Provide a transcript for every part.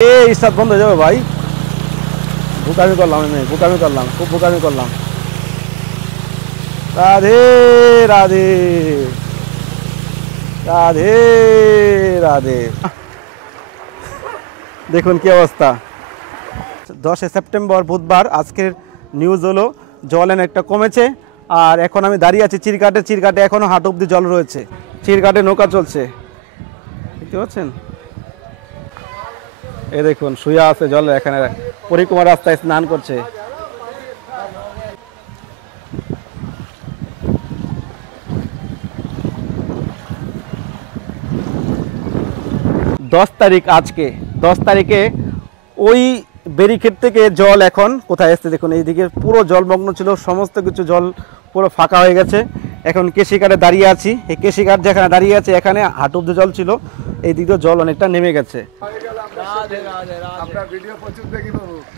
Start বন্ধ হয়ে যাবে ভাই। বোকামি করলাম, আমি বোকামি করলাম, খুব বোকামি করলাম। রাধে রাধে রাধে রাধে। দেখুন কি অবস্থা। 10 সেপ্টেম্বর বুধবার আজকের নিউজ হলো জল অনেকটা কমেছে। আর এখন আমি দাঁড়িয়ে আছি চিরঘাটে। চিরঘাটে এখনও হাঁটু অব্দি জল রয়েছে। চিরঘাটে নৌকা চলছে, দেখতে পাচ্ছেন। এ দেখুন শুয়ে আছে জলে, এখানে পরিক্রমা রাস্তায় স্নান করছে। দশ তারিখ, আজকে 10 তারিখে ওই ব্যারিকেড থেকে জল এখন কোথায় এসছে দেখুন। এইদিকে পুরো জলমগ্ন ছিল, সমস্ত কিছু জল পুরো ফাঁকা হয়ে গেছে। এখন কেশিঘাটে দাঁড়িয়ে আছি। এই কেশিঘাট যেখানে দাঁড়িয়ে আছে এখানে হাঁটু অব্দি জল ছিল, এই দিক দিয়ে জল অনেকটা নেমে গেছে।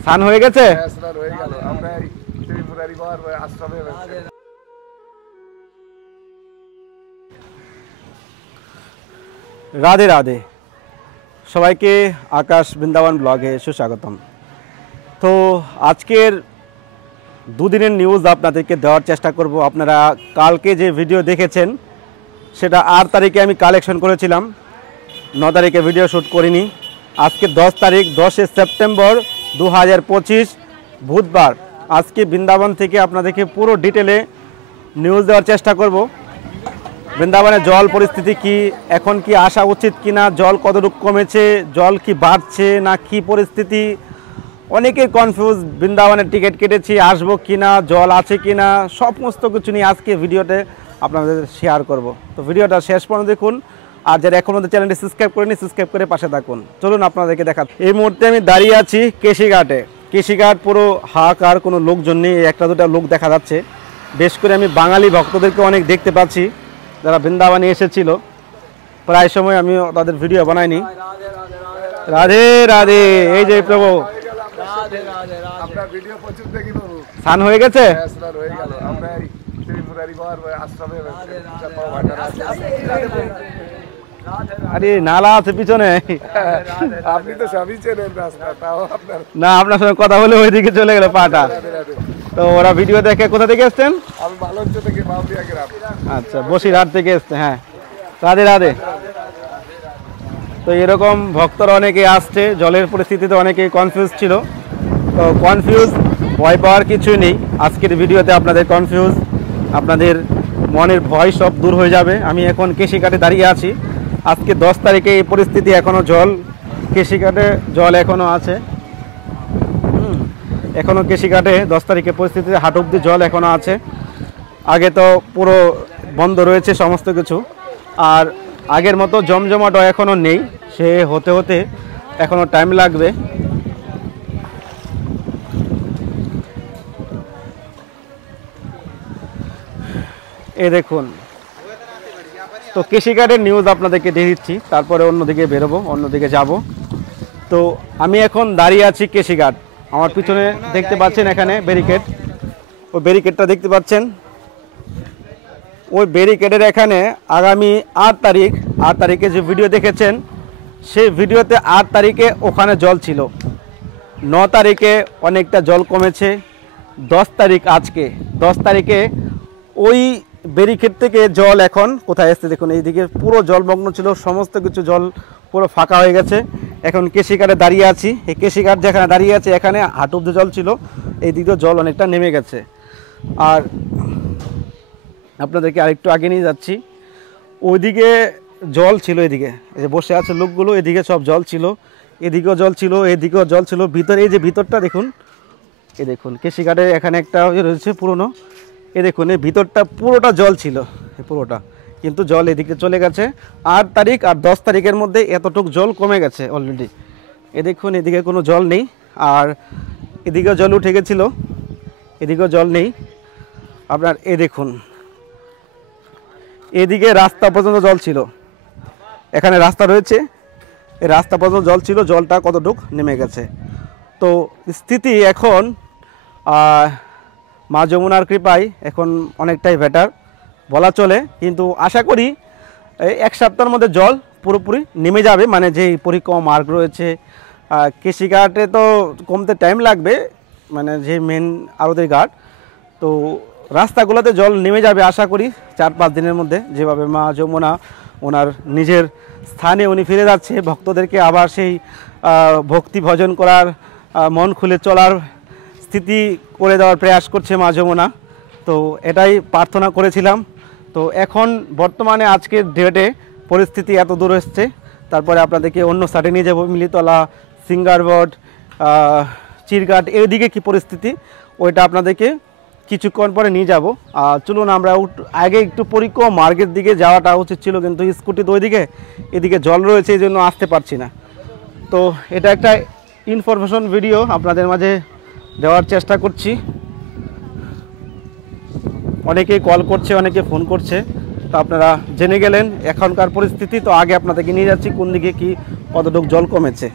স্নান হয়ে গেছে। রাধে রাধে সবাইকে, আকাশ বৃন্দাবন ব্লগে সুস্বাগতম। তো আজকের দুদিনের নিউজ আপনাদেরকে দেওয়ার চেষ্টা করব। আপনারা কালকে যে ভিডিও দেখেছেন সেটা 8 তারিখে আমি কালেকশন করেছিলাম, 9 তারিখে ভিডিও শ্যুট করিনি। আজকে 10 তারিখ, 10 সেপ্টেম্বর 2025 বুধবার। আজকে বৃন্দাবন থেকে আপনাদেরকে পুরো ডিটেলে নিউজ দেওয়ার চেষ্টা করব। বৃন্দাবনের জল পরিস্থিতি কি, এখন কি আসা উচিত কিনা, জল কতটুকু কমেছে, জল কি বাড়ছে না কি পরিস্থিতি। অনেকেই কনফিউজ, বৃন্দাবনের টিকিট কেটেছি আসবো কিনা, জল আছে কিনা, সমস্ত কিছু নিয়ে আজকে ভিডিওতে আপনাদের শেয়ার করব। তো ভিডিওটা শেষ পর্যন্ত দেখুন। আর যারা এখন মধ্যে চ্যানেলটি সাবস্ক্রাইব করেনি সাবস্ক্রাইব করে পাশে থাকুন। চলুন আপনাদেরকে দেখা। এই মুহূর্তে আমি দাঁড়িয়ে আছি কেশিঘাটে। কেশিঘাট পুরো হাহাকার, কোনো লোকজন নেই, একটা দুটা লোক দেখা যাচ্ছে। বেশ করে আমি বাঙালি ভক্তদেরকে অনেক দেখতে পাচ্ছি যারা বৃন্দাবনে এসেছিল। প্রায় সময় আমি তাদের ভিডিও বানাইনি। রাধে রাধে। এই যে প্রভু স্নান হয়ে গেছে। আরে নালা আছে পিছনে। আপনি তো সবই চেনেন রাস্তা, তাও আপনার না, আপনার সঙ্গে কথা বলে ওইদিকে চলে গেল পাটা। তো ওরা ভিডিও দেখে কোথা থেকে এসছেন? আমি বালঞ্চ থেকে বাউরিয়া গ্রাম। আচ্ছা, বসিরহাট থেকে এসছে। হ্যাঁ, রাধে রাধে। তো এরকম ভক্তরা অনেকে আসছে, জলের পরিস্থিতিতে অনেকেই কনফিউজ ছিল। তো কনফিউজ ভয় পাওয়ার কিছুই নেই। আজকের ভিডিওতে আপনাদের কনফিউজ, আপনাদের মনের ভয় সব দূর হয়ে যাবে। আমি এখন কেশিঘাটে দাঁড়িয়ে আছি। আজকে 10 তারিখে এই পরিস্থিতি, এখনও জল কেশিঘাটে জল এখনও আছে। এখনও কেশিঘাটে 10 তারিখে পরিস্থিতিতে হাঁটু অব্দি জল এখনও আছে। আগে তো পুরো বন্ধ রয়েছে সমস্ত কিছু। আর আগের মতো জমজমাট এখনও নেই, সে হতে হতে এখনও টাইম লাগবে। এই দেখুন, তো কেশিঘাটের নিউজ আপনাদেরকে দিয়ে দিচ্ছি, তারপরে অন্যদিকে বেরোবো, অন্যদিকে যাব। তো আমি এখন দাঁড়িয়ে আছি কেশিঘাট। আমার পিছনে দেখতে পাচ্ছেন এখানে ব্যারিকেড, ওই ব্যারিকেডটা দেখতে পাচ্ছেন। ওই ব্যারিকেডের এখানে আগামী 8 তারিখে যে ভিডিও দেখেছেন সেই ভিডিওতে 8 তারিখে ওখানে জল ছিল, 9 তারিখে অনেকটা জল কমেছে। 10 তারিখ আজকে, 10 তারিখে ওই ব্যারিকেড থেকে জল এখন কোথায় এসছে দেখুন। এইদিকে পুরো জলমগ্ন ছিল, সমস্ত কিছু জল পুরো ফাঁকা হয়ে গেছে। এখন কেশিঘাটে দাঁড়িয়ে আছি। এই কেশিঘাট যেখানে দাঁড়িয়ে আছে এখানে হাঁটু অব্দি জল ছিল, এই দিক দিয়ে জল অনেকটা নেমে গেছে। আর আপনাদেরকে আরেকটু আগে নিয়ে যাচ্ছি। ওইদিকে জল ছিল, এদিকে এই যে বসে আছে লোকগুলো, এদিকে সব জল ছিল, এদিকেও জল ছিল, এদিকেও জল ছিল। ভিতরে এই যে ভিতরটা দেখুন, এই দেখুন কেশিঘাটে এখানে একটা রয়েছে পুরনো, এই দেখুন এই ভিতরটা পুরোটা জল ছিল, পুরোটা। কিন্তু জল এদিকে চলে গেছে। 8 তারিখ আর 10 তারিখের মধ্যে এতটুকু জল কমে গেছে অলরেডি। এ দেখুন এদিকে কোনো জল নেই, আর এদিকেও জল উঠে গেছিলো, এদিকেও জল নেই। আপনার এ দেখুন এদিকে রাস্তা পর্যন্ত জল ছিল, এখানে রাস্তা রয়েছে, এই রাস্তা পর্যন্ত জল ছিল, জলটা কতটুকু নেমে গেছে। তো স্থিতি এখন মা যমুনার কৃপায় এখন অনেকটাই বেটার বলা চলে। কিন্তু আশা করি 1 সপ্তাহের মধ্যে জল পুরোপুরি নেমে যাবে, মানে যে পরিক্রমা মার্গ রয়েছে কৃষিঘাটে তো কমতে টাইম লাগবে, মানে যে মেন আড়তের ঘাট, তো রাস্তাগুলোতে জল নেমে যাবে আশা করি 4-5 দিনের মধ্যে। যেভাবে মা যমুনা ওনার নিজের স্থানে উনি ফিরে যাচ্ছে, ভক্তদেরকে আবার সেই ভক্তি ভজন করার, মন খুলে চলার স্থিতি করে দেওয়ার প্রয়াস করছে মা যমুনা। তো এটাই প্রার্থনা করেছিলাম। তো এখন বর্তমানে আজকের ডেটে পরিস্থিতি এত দূর এসছে, তারপরে আপনাদেরকে অন্য সাইডে নিয়ে যাবো, মিলিতলা, সিঙ্গারবট, চিরঘাট, এদিকে কি পরিস্থিতি ওইটা আপনাদেরকে কিছুক্ষণ পরে নিয়ে যাব। চলুন আমরা আগে একটু পরিক্রমা মার্গের দিকে যাওয়াটা উচিত ছিল, কিন্তু স্কুটি তো ওইদিকে, এদিকে জল রয়েছে, এই জন্য আসতে পারছি না। তো এটা একটা ইনফরমেশন ভিডিও আপনাদের মাঝে দেওয়ার চেষ্টা করছি। অনেকেই কল করছে, অনেকে ফোন করছে, তো আপনারা জেনে গেলেন এখনকার পরিস্থিতি। তো আগে আপনাদেরকে নিয়ে যাচ্ছি কোন দিকে কি কতটুকু জল কমেছে।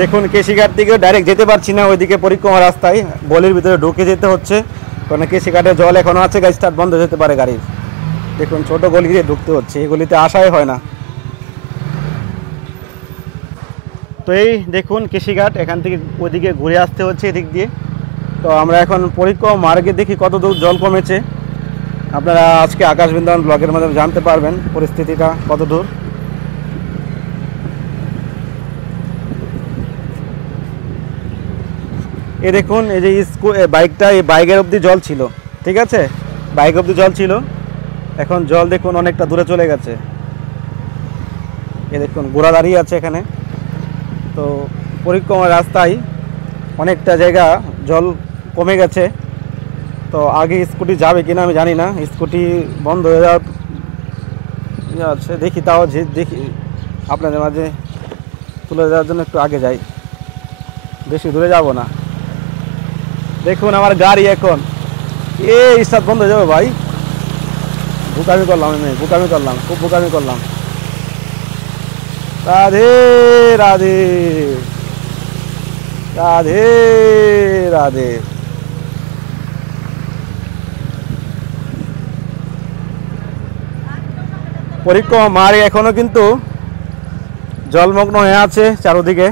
দেখুন কেশিঘাট থেকে ডাইরেক্ট যেতে পারছি না, ওইদিকে পরিক্রমা রাস্তায় গলির ভিতরে ঢুকে যেতে হচ্ছে, কারণ কেশিঘাটে জল এখনও আছে, গাড়ি স্টার্ট বন্ধ যেতে পারে গাড়ির। দেখুন ছোট গলি দিয়ে ঢুকতে হচ্ছে, এই গলিতে আসাই হয় না। তো এই দেখুন কেশিঘাট, এখান থেকে ওইদিকে ঘুরে আসতে হচ্ছে এদিক দিয়ে। তো আমরা এখন পরিক্রমা মার্গে দেখি কত দূর জল কমেছে। আপনারা আজকে আকাশ বৃন্দাবন ব্লগের মাধ্যমে জানতে পারবেন পরিস্থিতিটা কত দূর। এই দেখুন এই যে বাইকটা, এই বাইকের অবধি জল ছিল, ঠিক আছে, বাইক অবধি জল ছিল, এখন জল দেখুন অনেকটা দূরে চলে গেছে। এই দেখুন ঘোড়া দাঁড়িয়ে আছে এখানে। তো পরিক্রমা রাস্তায় অনেকটা জায়গা জল কমে গেছে। তো আগে স্কুটি যাবে কিনা আমি জানি না, স্কুটি বন্ধ হয়ে যাওয়ার আছে, দেখি তাও যে দেখি আপনাদের মাঝে তুলে দেওয়ার জন্য একটু আগে যাই, বেশি দূরে যাব না। দেখুন আমার গাড়ি এখন স্টার্ট বন্ধ হয়ে যাবে ভাই, বুকামি করলাম, আমি বুকামি করলাম, খুব বুকামি করলাম। রাধে রাধে রাধে রাধে। পরিক্রমা মার্গ এখনো কিন্তু জলমগ্ন হয়ে আছে চারদিকে।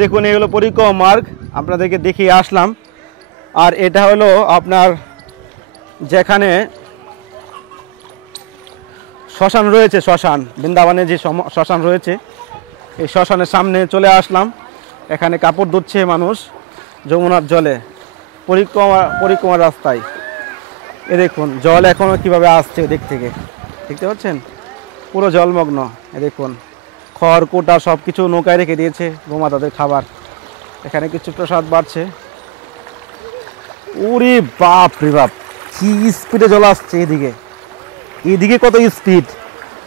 দেখুন এগুলো পরিক্রমা মার্গ, আপনাদেরকে দেখিয়ে আসলাম। আর এটা হলো আপনার যেখানে শ্মশান রয়েছে, শ্মশান বৃন্দাবনে যে শ্মশান রয়েছে, এই শ্মশানের সামনে চলে আসলাম। এখানে কাপড় ধুচ্ছে মানুষ যমুনার জলে, পরিক্রমা রাস্তায়। এ দেখুন জল এখনও কীভাবে আসছে ওদিক থেকে, দেখতে পাচ্ছেন পুরো জলমগ্ন। এ দেখুন খড় কোটা সব কিছু নৌকায় রেখে দিয়েছে গোমাতাদের খাবার। এখানে কিছু প্রসাদ বাড়ছে। ওরে বাপ রে বাপ, কি স্পিডে জল আসছে এদিকে, এদিকে কত স্পিড,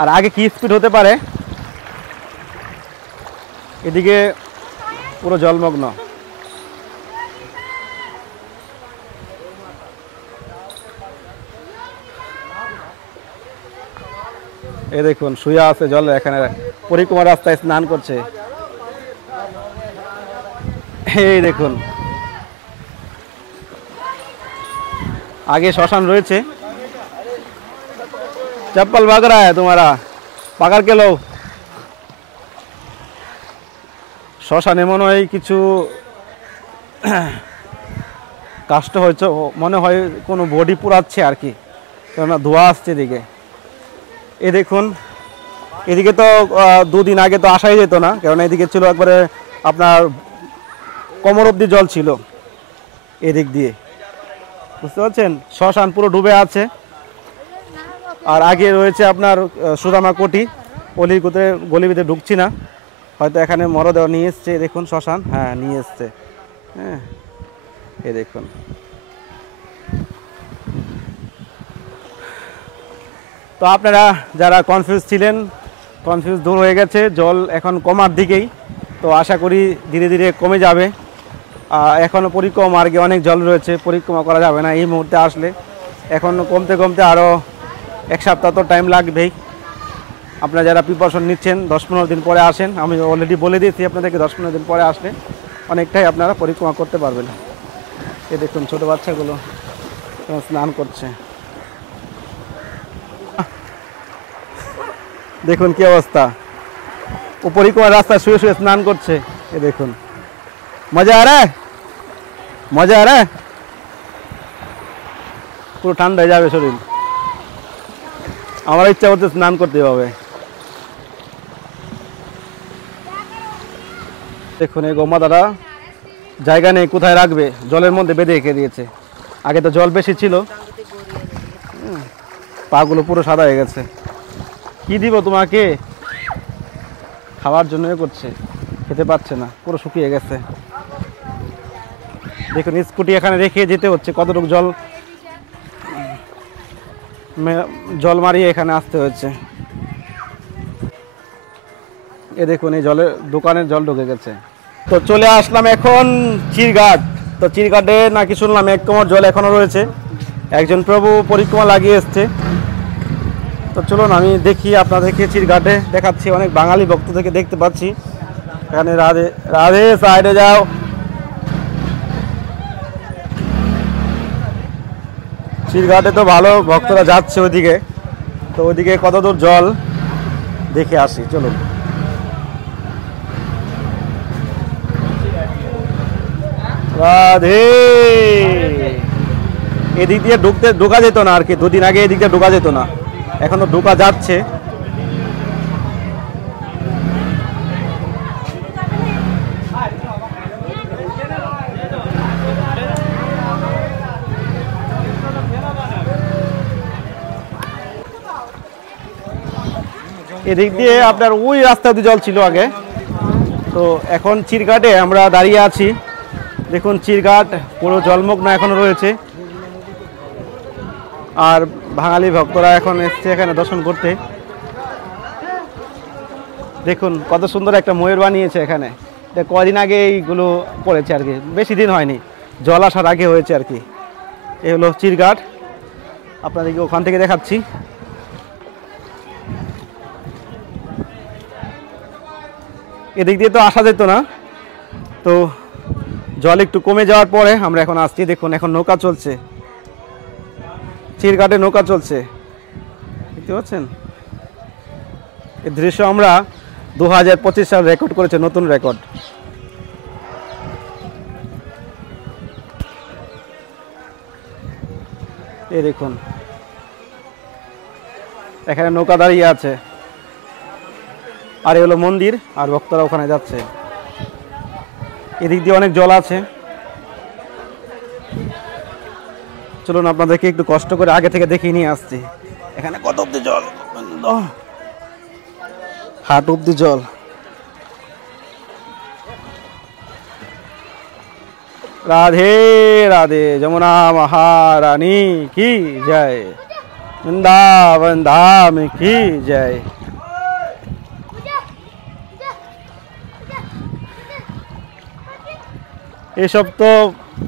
আর আগে কি স্পিড হতে পারে। এদিকে পুরো জলমগ্ন। এই দেখুন শুয়ে আছে জলে, এখানে পরিক্রমা রাস্তায় স্নান করছে। এই দেখুন आगे श्मशान रही चप्पल भाग रहा है तुम्हारा पकड़ के लो শ্মশানে মনে হয় কিছু কাষ্ট হয়েছে মনে হয় কোনো বডি পুড়াচ্ছে আর কি কারণ ধোঁয়া আসছে এদিকে এই দেখুন এদিকে তো দুদিন আগে তো আসাই যেত না কারণ এদিকে ছিল একবারে আপনার কোমর অবধি জল ছিল এদিক দিয়ে বুঝতে পারছেন শ্মশান পুরো ডুবে আছে আর আগে রয়েছে আপনার সুদামা কোটি গলির ভিতরে ঢুকছি না হয়তো এখানে মরদেহ নিয়ে এসছে দেখুন শ্মশান হ্যাঁ নিয়ে এসছে হ্যাঁ এই দেখুন তো আপনারা যারা কনফিউজ ছিলেন কনফিউজ দূর হয়ে গেছে জল এখন কমার দিকেই তো আশা করি ধীরে ধীরে কমে যাবে এখনও পরিক্রমা মার্গে অনেক জল রয়েছে পরিক্রমা করা যাবে না এই মুহূর্তে আসলে এখন কমতে কমতে আরও এক সপ্তাহ তো টাইম লাগবেই আপনারা যারা প্রিপারেশন নিচ্ছেন 10-15 দিন পরে আসেন, আমি অলরেডি বলে দিয়েছি আপনাদেরকে 10-15 দিন পরে আসলে অনেকটাই আপনারা পরিক্রমা করতে পারবেন। এই দেখুন ছোটো বাচ্চাগুলো স্নান করছে, দেখুন কি অবস্থা, ও পরিক্রমার রাস্তায় শুয়ে শুয়ে স্নান করছে। এ দেখুন মজা আ রা, মজা আ রা, পুরো ঠান্ডা হয়ে যাবে শরীর। আমার ইচ্ছা করতে স্নান করতে হবে। দেখুন এই গোমাতারা জায়গা নেই কোথায় রাখবে, জলের মধ্যে বেঁধে রেখে দিয়েছে। আগে তো জল বেশি ছিল, পাগুলো পুরো সাদা হয়ে গেছে। কি দিব তোমাকে, খাওয়ার জন্য করছে, খেতে পাচ্ছে না, পুরো শুকিয়ে গেছে। দেখুন স্কুটি এখানে রেখে যেতে হচ্ছে, কতটুকু জল মারিয়ে এখানে আসতে হচ্ছে। এ দেখুন এই জলের দোকানের জল ঢুকে গেছে। তো চলে আসলাম এখন চিরঘাট। তো চিরঘাটে নাকি শুনলাম 1 কোমর জল এখনো রয়েছে, একজন প্রভু পরিক্রমা লাগিয়ে এসছে। তো চলুন আমি দেখি, আপনাদেরকে চিরঘাটে দেখাচ্ছি। অনেক বাঙালি ভক্ত থেকে দেখতে পাচ্ছি এখানে। রাধে রাধে, সাইডে যাও। চিরঘাটে তো ভালো ভক্তরা যাচ্ছে ওইদিকে, তো ওইদিকে কত দূর জল দেখে আসি চলুন। রাধে, এদিক দিয়ে ঢোকা যেত না আর কি, 2 দিন আগে এদিক দিয়ে ঢোকা যেত না, এখন তো ঢোকা যাচ্ছে। এদিক দিয়ে আপনার ওই রাস্তা দিয়ে জল ছিল আগে, তো এখন চিরঘাটে আমরা দাঁড়িয়ে আছি। দেখুন চিরঘাট পুরো জলমগ্ন এখনো রয়েছে, আর বাঙালি ভক্তরা এখন এসছে এখানে দর্শন করতে। দেখুন কত সুন্দর একটা ময়ূর বানিয়েছে এখানে, এটা কদিন আগে এইগুলো করেছে আর কি, বেশি দিন হয়নি, জল আসার আগে হয়েছে আর কি। এই হলো চিরঘাট, আপনাদেরকে ওখান থেকে দেখাচ্ছি। এদিক দিয়ে তো আসা যেত না, তো জল একটু কমে যাওয়ার পরে আমরা এখন আসছি। দেখুন এখন নৌকা চলছে, চিরঘাটে নৌকা চলছে, দেখতে পাচ্ছেন। এই দৃশ্য আমরা 2025 সাল রেকর্ড করেছে, নতুন রেকর্ড। এই দেখুন এখানে নৌকা দাঁড়িয়ে আছে, আর এই হলো মন্দির, আর ভক্তরা ওখানে যাচ্ছে। এদিক দিয়ে অনেক জল আছে। চলুন আপনাদেরকে একটু কষ্ট করে আগে থেকে দেখিয়ে নিয়ে আসছি এখানে কত অব্দি জল, হাট অব্দি জল। রাধে রাধে, যमुना महारानी की जय, वृंदावन धाम की जय। এইসব তো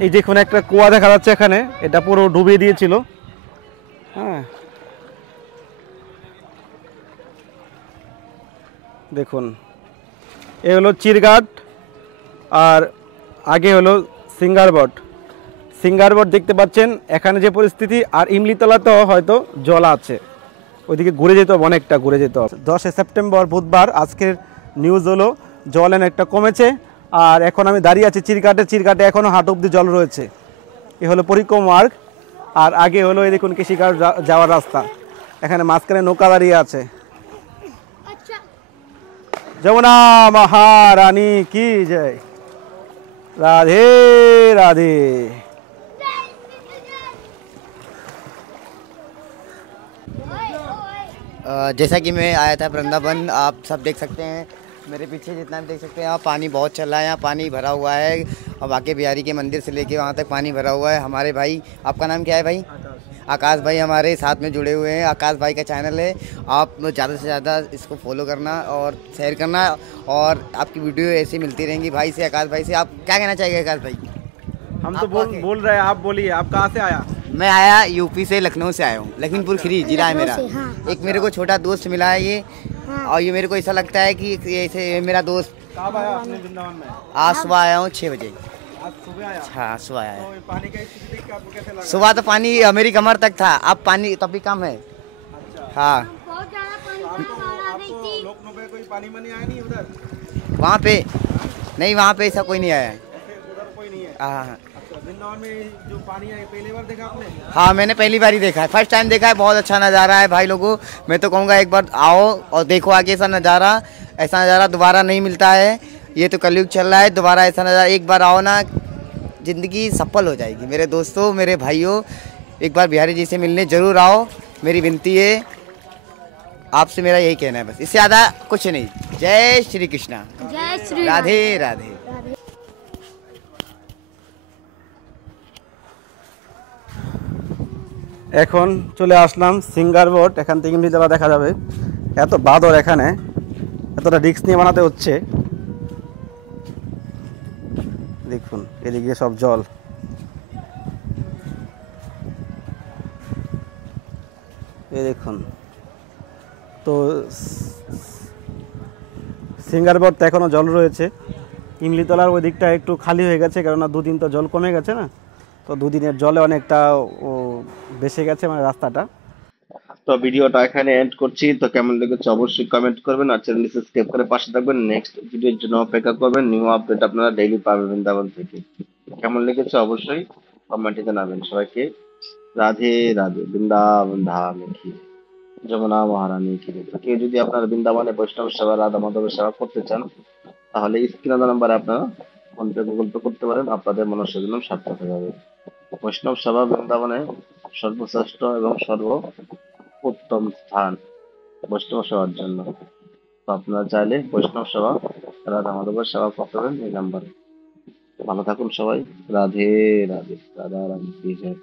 এই দেখুন একটা কুয়া দেখা যাচ্ছে এখানে, এটা পুরো ডুবিয়ে দিয়েছিল। হ্যাঁ দেখুন এ হলো চিরঘাট, আর আগে হলো সিঙ্গারবট। সিঙ্গারবট দেখতে পাচ্ছেন এখানে যে পরিস্থিতি, আর ইমলিতলাতেও হয়তো জল আছে, ওইদিকে ঘুরে যেতে হবে, অনেকটা ঘুরে যেতে হবে। 10 সেপ্টেম্বর বুধবার আজকের নিউজ হলো জল অনেকটা কমেছে, আর এখন আমি দাঁড়িয়ে আছি চিরঘাটে। চিরঘাটে এখনও হাঁটু অব্দি জল রয়েছে। এ হলো পরিক্রমা মার্গ, আর আগে হলো এই দেখুন কৃষিকার যাওয়ার রাস্তা। এখানে মাঝখানে নৌকা দাঁড়িয়ে আছে। যमुना महारानी की जय, राधे राधे। जैसा कि मैं आया था वृंदावन, आप सब देख सकते हैं मेरे पीछे जितना भी देख सकते हैं, यहाँ पानी बहुत चल रहा है, यहाँ पानी भरा हुआ है, और बांके बिहारी के मंदिर से लेके वहाँ तक पानी भरा हुआ है। हमारे भाई, आपका नाम क्या है भाई? आकाश भाई हमारे साथ में जुड़े हुए हैं। आकाश भाई का चैनल है, आप ज़्यादा से ज़्यादा इसको फॉलो करना और शेयर करना, और आपकी वीडियो ऐसी मिलती रहेंगी। भाई से, आकाश भाई से आप क्या कहना चाहिए आकाश भाई? हम तो बोल रहे हैं, आप बोलिए, आप कहाँ से आया? मैं आया यूपी से, लखनऊ से आया हूँ। लखीमपुर खीरी जिला है मेरा। हाँ। एक मेरे को छोटा दोस्त मिला है, ये और ये मेरे को ऐसा लगता है कि ऐसे मेरा दोस्त। कब आया आपने वृंदावन में? आज सुबह आया हूँ 6 बजे। आज सुबह आया। हाँ सुबह आया। तो पानी का स्थिति देख के आपको कैसे लगा? सुबह तो पानी मेरी कमर तक था, अब पानी तब भी कम है। अच्छा। हाँ बहुत ज्यादा पानी आपको बाढ़ आ गई आपको थी। लोकनों पे कोई पानी वानी आया नहीं उधर? वहाँ पे नहीं, वहाँ पे ऐसा कोई नहीं आया है। ऐसे उधर कोई नहीं है। हाँ अच्छा, वृंदावन में जो पानी है पहली बार देखा आपने? हाँ मैंने पहली बार ही देखा है, फर्स्ट टाइम देखा है। बहुत अच्छा नज़ारा है भाई लोगों। मैं तो कहूँगा एक बार आओ और देखो आगे ऐसा नज़ारा दोबारा नहीं मिलता है। ये तो कलयुग चल रहा है, दोबारा ऐसा नज़ारा एक बार आओ ना, ज़िंदगी सफल हो जाएगी। मेरे दोस्तों, मेरे भाइयों, एक बार बिहारी जी से मिलने ज़रूर आओ, मेरी विनती है आपसे। मेरा यही कहना है बस, इससे ज़्यादा कुछ नहीं। जय श्री कृष्णा, जय श्री राधे राधे। এখন চলে আসলাম সিঙ্গার বোর্ড, এখান থেকে এমনি দেওয়া দেখা যাবে। এত বাদর এখানে, এতটা রিস্ক নিয়ে বানাতে হচ্ছে। দেখুন এদিকে সব জল, এই দেখুন। তো সিঙ্গার বোর্ড তো এখনও জল রয়েছে। ইমলিতলার ওই দিকটা একটু খালি হয়ে গেছে, কেননা দুদিন তো জল কমে গেছে না, তো দুদিনের জলে অনেকটা বেসে গেছে মানে রাস্তাটা। তো ভিডিওটা এখানে এন্ড করছি। তো কেমন লেগেছে অবশ্যই কমেন্ট করবেন, আর চ্যানেল সাবস্ক্রাইব করে পাশে থাকবেন। নেক্সট ভিডিওর জন্য অপেক্ষা করবেন। নিউ আপডেট আপনারা ডেইলি পাবেন বৃন্দাবন থেকে। কেমন লেগেছে অবশ্যই কমেন্টে জানাবেন। সবাইকে রাধে রাধে। বৃন্দাবন ধামে কি যমুনা মহারানী কি। তো কেউ যদি আপনার বৃন্দাবনে বৈষ্ণব সেবা, রাধা মাধবের সেবা করতে চান, তাহলে স্ক্রিনে নাম্বারে আপনারা ফোনপে গুগল পে করতে পারেন। আপনাদের মনস্কামনা সার্থক হয়ে যাবে। বৈষ্ণব সেবা বৃন্দাবনে সর্বশ্রেষ্ঠ এবং উত্তম স্থান বৈষ্ণব সেবার জন্য। তো আপনারা চাইলে বৈষ্ণব সেবা, রাধা মাধবের সেবা করতে পারেন এই নাম্বারে। ভালো থাকুন সবাই। রাধে রাধে। রাধা রানী কি জয়।